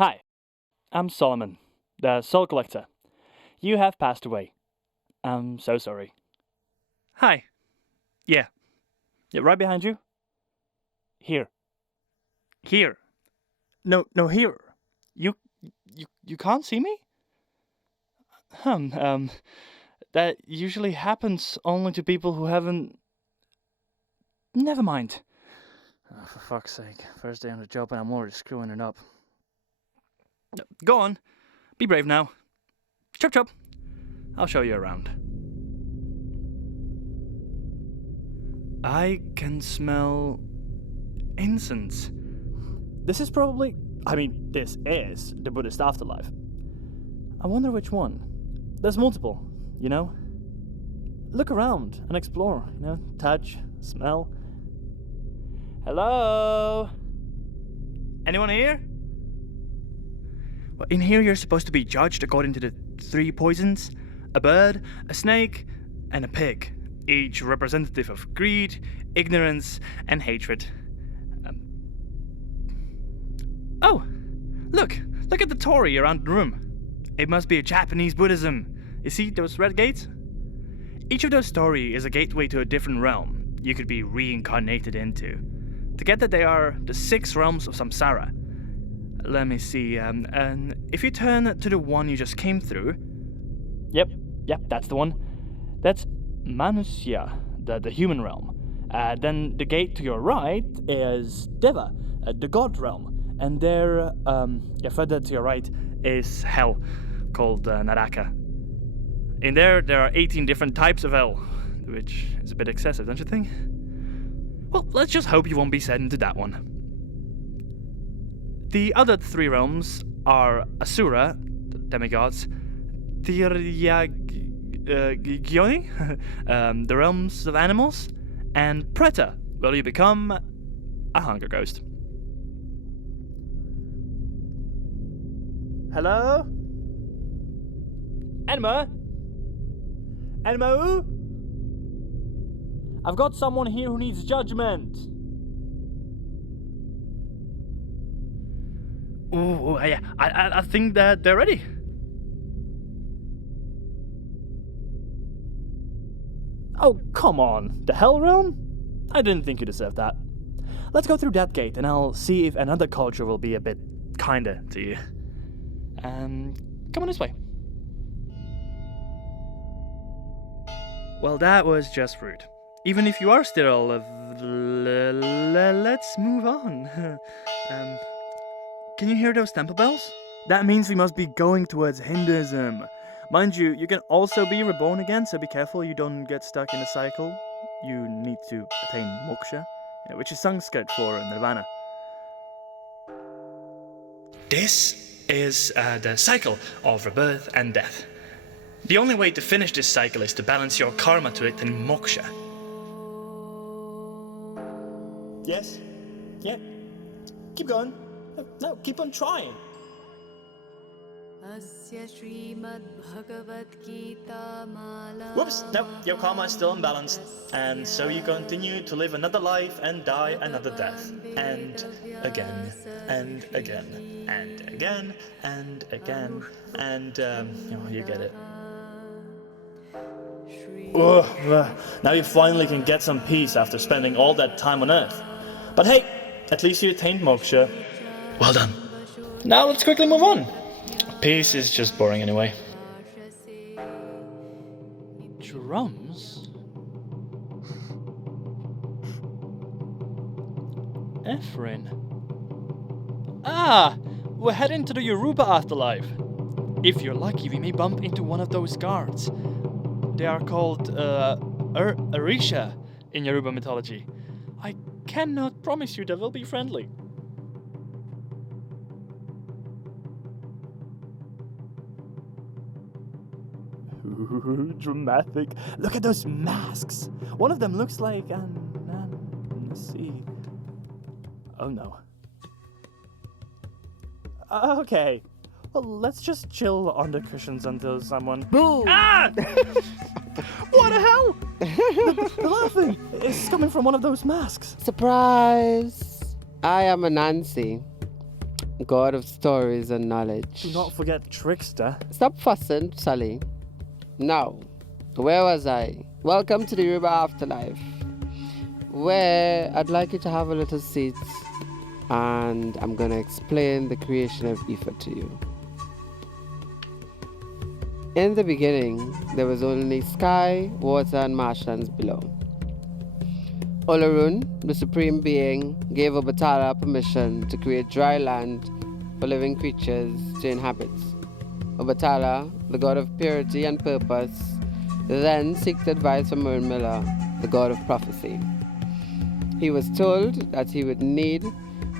Hi, I'm Solomon, the Soul Collector. You have passed away. I'm so sorry. Hi. Yeah. Yeah, right behind you. Here. Here. No, here. You can't see me? That usually happens only to people who haven't... Never mind. Oh, for fuck's sake. First day on the job and I'm already screwing it up. Go on. Be brave now. Chop chop. I'll show you around. I can smell incense. This is the Buddhist afterlife. I wonder which one. There's multiple, you know? Look around and explore, touch, smell. Hello? Anyone here? Well, in here you're supposed to be judged according to the 3 poisons: a bird, a snake, and a pig, each representative of greed, ignorance, and hatred. Oh, look at the torii around the room. It must be a Japanese Buddhism. You see those red gates? Each of those torii is a gateway to a different realm you could be reincarnated into. Together they are the 6 realms of samsara. Let me see, and if you turn to the one you just came through... Yep, that's the one. That's Manusya, the human realm. Then the gate to your right is Deva, the god realm. And there, further to your right, is hell, called Naraka. In there are 18 different types of hell, which is a bit excessive, don't you think? Well, let's just hope you won't be sent into that one. The other 3 realms are Asura, demigods, Tiryagyoni, the realms of animals, and Preta, where you become a hunger ghost. Hello? Enma? Enma? I've got someone here who needs judgment. Ooh, yeah. I think that they're ready. Oh, come on. The Hell Realm? I didn't think you deserved that. Let's go through that gate and I'll see if another culture will be a bit kinder to you. Come on this way. Well, that was just rude. Even if you are still... let's move on. Can you hear those temple bells? That means we must be going towards Hinduism. Mind you, you can also be reborn again, so be careful you don't get stuck in a cycle. You need to attain moksha, which is Sanskrit for nirvana. This is the cycle of rebirth and death. The only way to finish this cycle is to balance your karma to it in moksha. Yes? Yeah. Keep going. No, keep on trying. Whoops, no, your karma is still imbalanced. And so you continue to live another life and die another death. And again, and again, and again, and again, and you get it. Ugh, now you finally can get some peace after spending all that time on Earth. But hey, at least you attained moksha. Well done. Now let's quickly move on. Peace is just boring anyway. Drums? Ephraim. Ah! We're heading to the Yoruba afterlife. If you're lucky, we may bump into one of those guards. They are called, Orisha in Yoruba mythology. I cannot promise you they will be friendly. Ooh, dramatic. Look at those masks. One of them looks like let's see. Oh no. Okay. Well, let's just chill on the cushions until someone... Boom! Ah! What the hell? The laughing is coming from one of those masks. Surprise! I am a Nancy. god of stories and knowledge. Do not forget Trickster. Stop fussing, Sully. Now, where was I? Welcome to the Yoruba afterlife, where I'd like you to have a little seat, and I'm gonna explain the creation of Ifa to you. In the beginning, there was only sky, water, and marshlands below. Olorun, the supreme being, gave Obatala permission to create dry land for living creatures to inhabit. Obatala, the god of purity and purpose, then sought advice from Murmila, the god of prophecy. He was told that he would need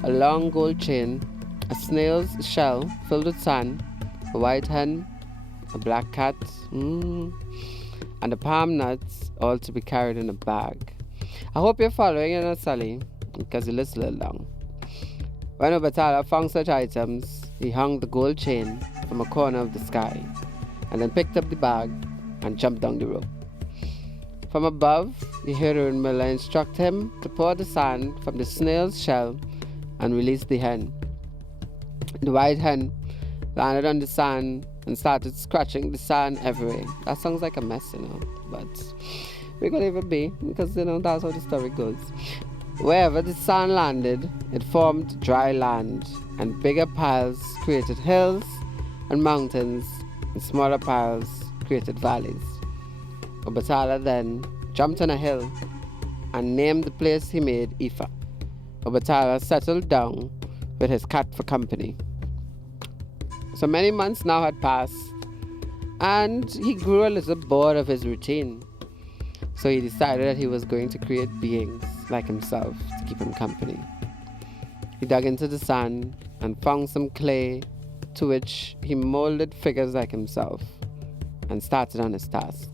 a long gold chain, a snail's shell filled with sand, a white hen, a black cat, and the palm nuts, all to be carried in a bag. I hope you're following, Sully, because it looks a little long. When Obatala found such items, he hung the gold chain from a corner of the sky, and then picked up the bag and jumped down the rope. From above, he heard Miller instruct him to pour the sand from the snail's shell and release the hen. The white hen landed on the sand and started scratching the sand everywhere. That sounds like a mess, but we're gonna leave it be, because that's how the story goes. Wherever the sand landed, it formed dry land, and bigger piles created hills and mountains, and smaller piles created valleys. Obatala then jumped on a hill and named the place he made Ifa. Obatala settled down with his cat for company. So many months now had passed, and he grew a little bored of his routine. So he decided that he was going to create beings like himself to keep him company. He dug into the sand and found some clay, to which he molded figures like himself and started on his task.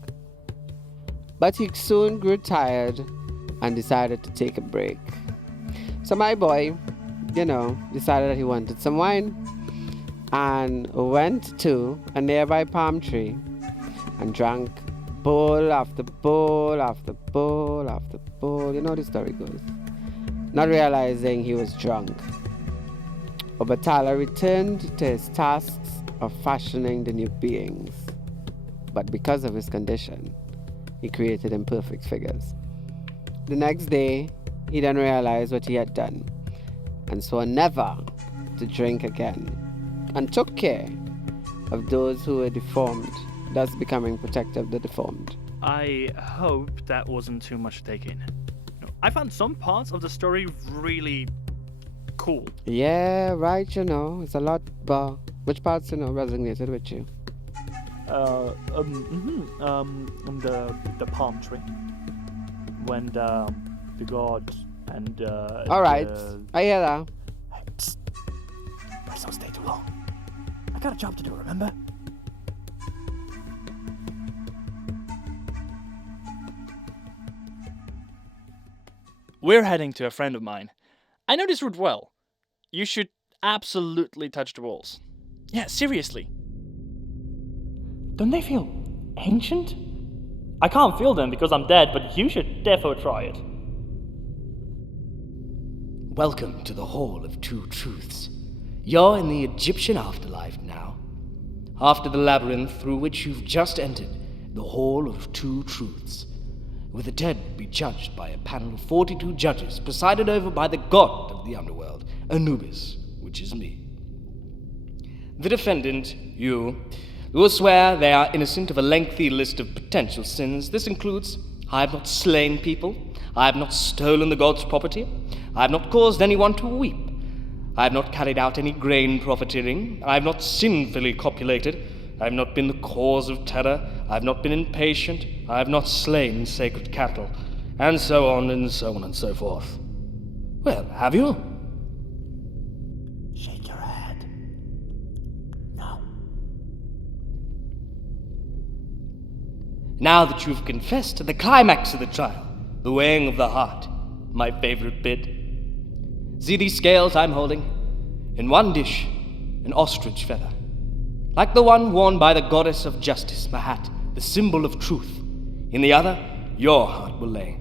But he soon grew tired and decided to take a break. So my boy, decided that he wanted some wine and went to a nearby palm tree and drank bowl after bowl after bowl after bowl. You know the story goes. Not realizing he was drunk, Obatala returned to his tasks of fashioning the new beings. But because of his condition, he created imperfect figures. The next day, he then realized what he had done and swore never to drink again, and took care of those who were deformed, thus becoming protector of the deformed. I hope that wasn't too much to take in. I found some parts of the story really cool. Yeah, right, it's a lot, but which parts, resonated with you? The palm tree. When the god and Alright, I hear that. Psst. Please don't stay too long. I got a job to do, remember? We're heading to a friend of mine. I know this route well. You should absolutely touch the walls. Yeah, seriously. Don't they feel ancient? I can't feel them because I'm dead, but you should defo try it. Welcome to the Hall of Two Truths. You're in the Egyptian afterlife now. After the labyrinth through which you've just entered, the Hall of Two Truths, where the dead be judged by a panel of 42 judges, presided over by the god of the underworld, Anubis, which is me. The defendant, you, will swear they are innocent of a lengthy list of potential sins. This includes, I have not slain people, I have not stolen the god's property, I have not caused anyone to weep, I have not carried out any grain profiteering, I have not sinfully copulated, I have not been the cause of terror, I have not been impatient, I have not slain sacred cattle, and so on and so on and so forth. Well, have you? Shake your head. No. Now that you've confessed to the climax of the trial, the weighing of the heart, my favorite bit. See these scales I'm holding? In one dish, an ostrich feather, like the one worn by the goddess of justice, Mahat, the symbol of truth. In the other, your heart will lay.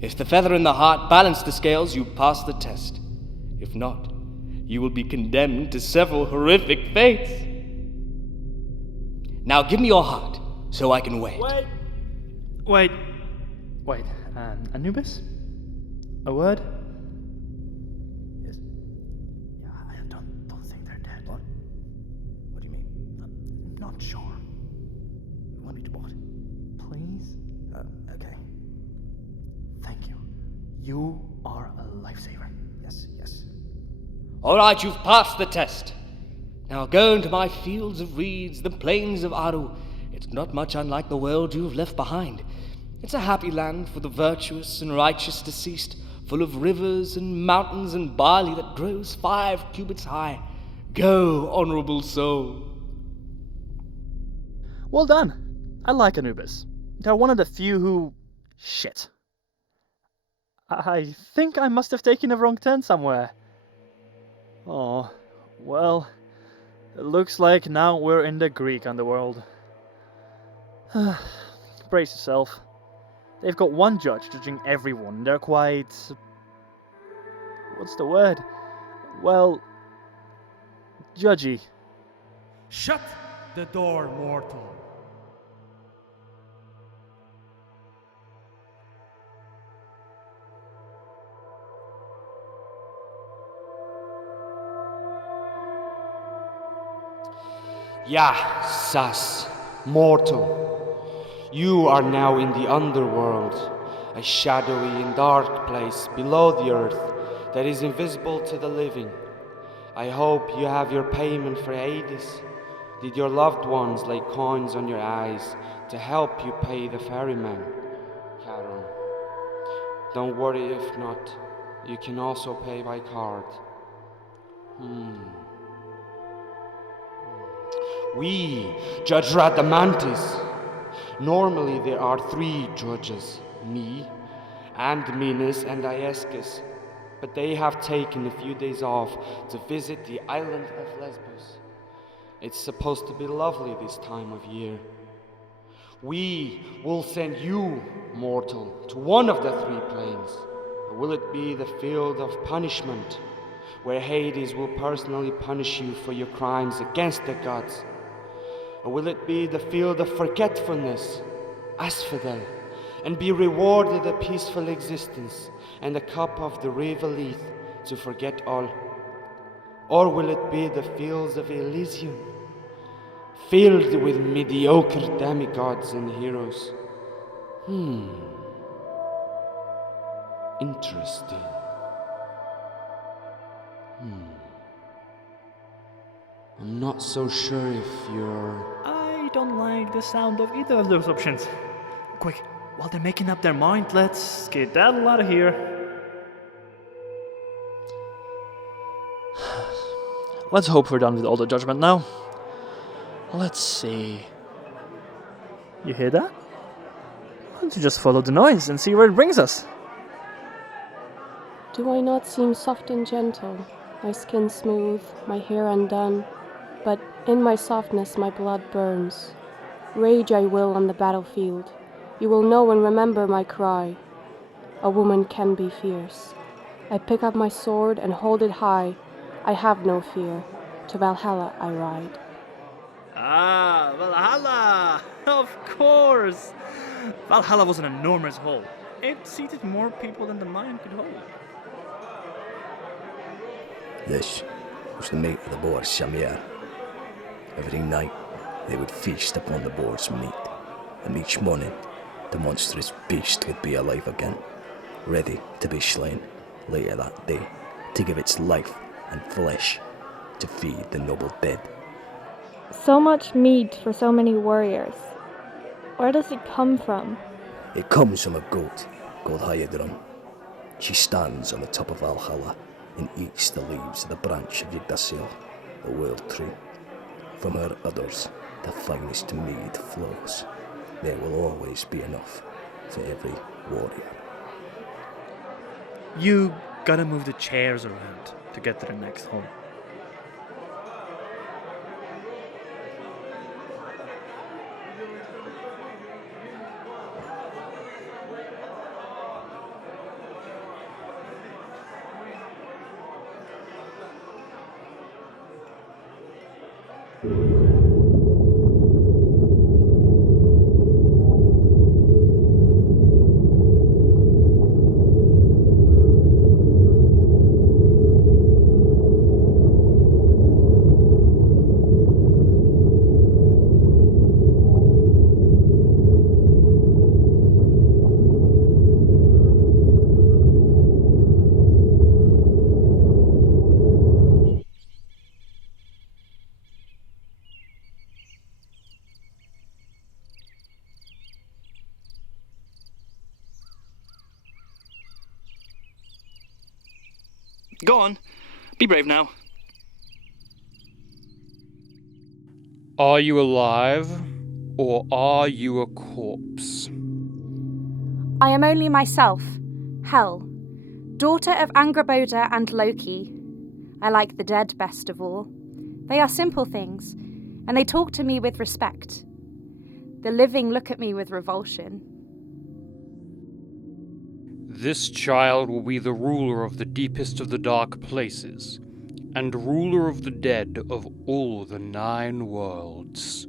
If the feather and the heart balance the scales, you pass the test. If not, you will be condemned to several horrific fates. Now give me your heart, so I can weigh it. Wait. Anubis? A word? Yes. Yeah, I don't think they're dead. What? What do you mean? I'm not sure. You want me to what? Please? Okay. Thank you. You are a lifesaver. Yes. Alright, you've passed the test. Now go into my fields of reeds, the plains of Aru. It's not much unlike the world you've left behind. It's a happy land for the virtuous and righteous deceased, full of rivers and mountains and barley that grows 5 cubits high. Go, honorable soul. Well done. I like Anubis. They're one of the few who... Shit. I think I must have taken a wrong turn somewhere. Oh, well... It looks like now we're in the Greek underworld. Brace yourself. They've got one judge judging everyone. They're quite... What's the word? Well... judgy. Shut the door, mortal. Yah, Sas, mortal. You are now in the underworld, a shadowy and dark place below the earth that is invisible to the living. I hope you have your payment for Hades. Did your loved ones lay coins on your eyes to help you pay the ferryman? Charon. Don't worry if not. You can also pay by card. We judge Radamantis. Normally there are 3 judges, me, and Minos and Iescus, but they have taken a few days off to visit the island of Lesbos. It's supposed to be lovely this time of year. We will send you, mortal, to one of the 3 planes. Will it be the field of punishment, where Hades will personally punish you for your crimes against the gods? Or will it be the field of forgetfulness, Asphodel, and be rewarded a peaceful existence and a cup of the river Lethe to forget all? Or will it be the fields of Elysium, filled with mediocre demigods and heroes? Interesting. I'm not so sure if you're... I don't like the sound of either of those options. Quick, while they're making up their mind, let's skedaddle out of here. Let's hope we're done with all the judgment now. Let's see. You hear that? Why don't you just follow the noise and see where it brings us? Do I not seem soft and gentle, my skin smooth, my hair undone? But in my softness my blood burns. Rage I will on the battlefield. You will know and remember my cry. A woman can be fierce. I pick up my sword and hold it high. I have no fear. To Valhalla I ride. Ah, Valhalla! Of course! Valhalla was an enormous hall. It seated more people than the mind could hold. This was the meat of the boar Samir. Every night they would feast upon the boar's meat, and each morning the monstrous beast would be alive again, ready to be slain later that day, to give its life and flesh to feed the noble dead. So much meat for so many warriors. Where does it come from? It comes from a goat called Hyadron. She stands on the top of Valhalla and eats the leaves of the branch of Yggdrasil, the world tree. From her udders, the finest mead flows. There will always be enough for every warrior. You gotta move the chairs around to get to the next home. Go on. Be brave now. Are you alive, or are you a corpse? I am only myself, Hel, daughter of Angraboda and Loki. I like the dead best of all. They are simple things, and they talk to me with respect. The living look at me with revulsion. This child will be the ruler of the deepest of the dark places, and ruler of the dead of all the 9 worlds.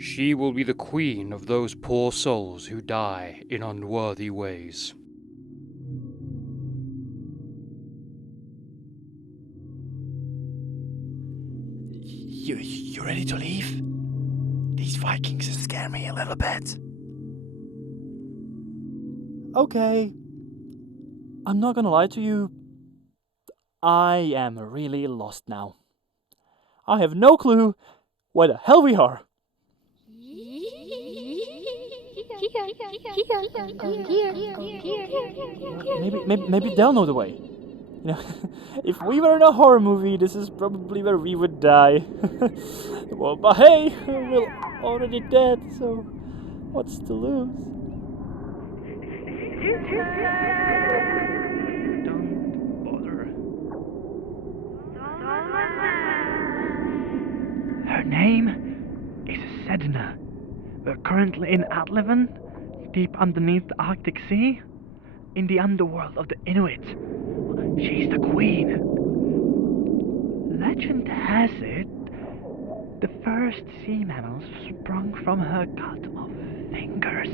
She will be the queen of those poor souls who die in unworthy ways. You ready to leave? These Vikings scare me a little bit. Okay. I'm not gonna lie to you. I am really lost now. I have no clue where the hell we are. Maybe they'll know the way. You know, if we were in a horror movie, this is probably where we would die. Well, but hey, we're already dead, so what's to lose? Don't bother. Her name is Sedna. We're currently in Adlivun, deep underneath the Arctic Sea, in the underworld of the Inuit. She's the queen. Legend has it, the first sea mammals sprung from her gut of fingers.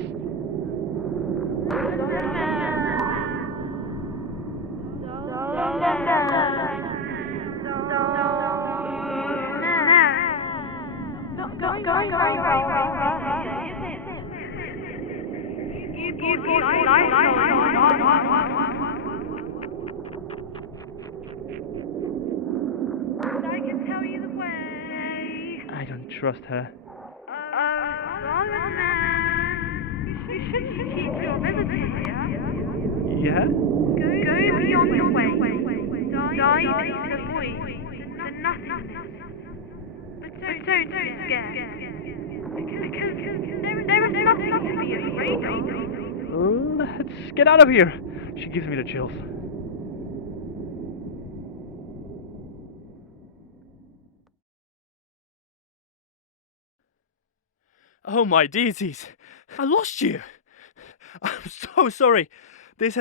I don't trust her. Yeah? Go beyond your way. Dive into the void. To nothing. But don't be scared. Because there is nothing to be afraid of. Let's get out of here. She gives me the chills. Oh my deities! I lost you! I'm so sorry. This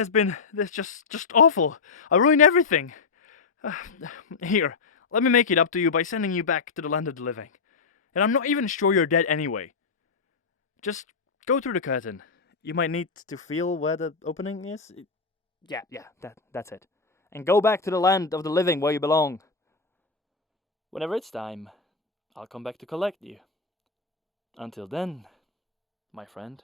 just awful. I ruined everything. Here, let me make it up to you by sending you back to the land of the living. And I'm not even sure you're dead anyway. Just go through the curtain. You might need to feel where the opening is. Yeah, that's it. And go back to the land of the living where you belong. Whenever it's time, I'll come back to collect you. Until then, my friend.